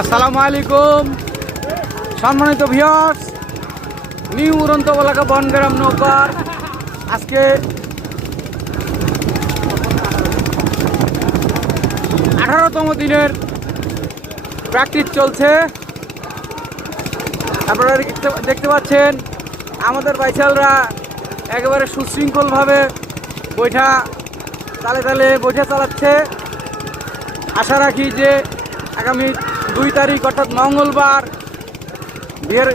আসসালামু আলাইকুম সম্মানিত ভিউয়ার্স, নিউ উড়ন্ত বলাকা বনগ্রাম নৌকার আজকে 18তম দিনের প্র্যাকটিস চলছে। আপনারা দেখতে পাচ্ছেন আমাদের বাইচালরা একেবারে সুশৃঙ্খলভাবে বৈঠা তালে তালে বৈঠা চালাচ্ছে। আশা রাখি যে আগামী 2 তারিখ অর্থাৎ মঙ্গলবার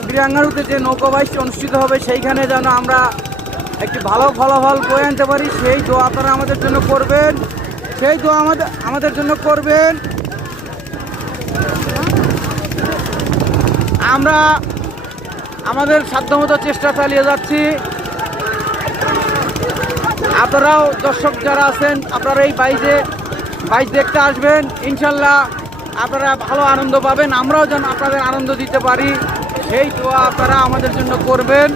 বিরাঙ্গারুতে যে নৌকা বাইচ অনুষ্ঠিত হবে সেইখানে যেন আমরা একটি ভালো ফলাফল বয়ে আনতে পারি, সেই দোয়া আপনারা আমাদের জন্য করবেন, সেই দোয়া আমাদের জন্য করবেন। আমরা আমাদের সাধ্যমতো চেষ্টা চালিয়ে যাচ্ছি। আপনারাও দর্শক যারা আছেন আপনারা এই বাইচ দেখতে আসবেন, ইনশাল্লাহ আপনারা ভালো আনন্দ পাবেন, আমরাও যেন আপনাদের আনন্দ দিতে পারি সেই দোয়া আপনারা আমাদের জন্য করবেন।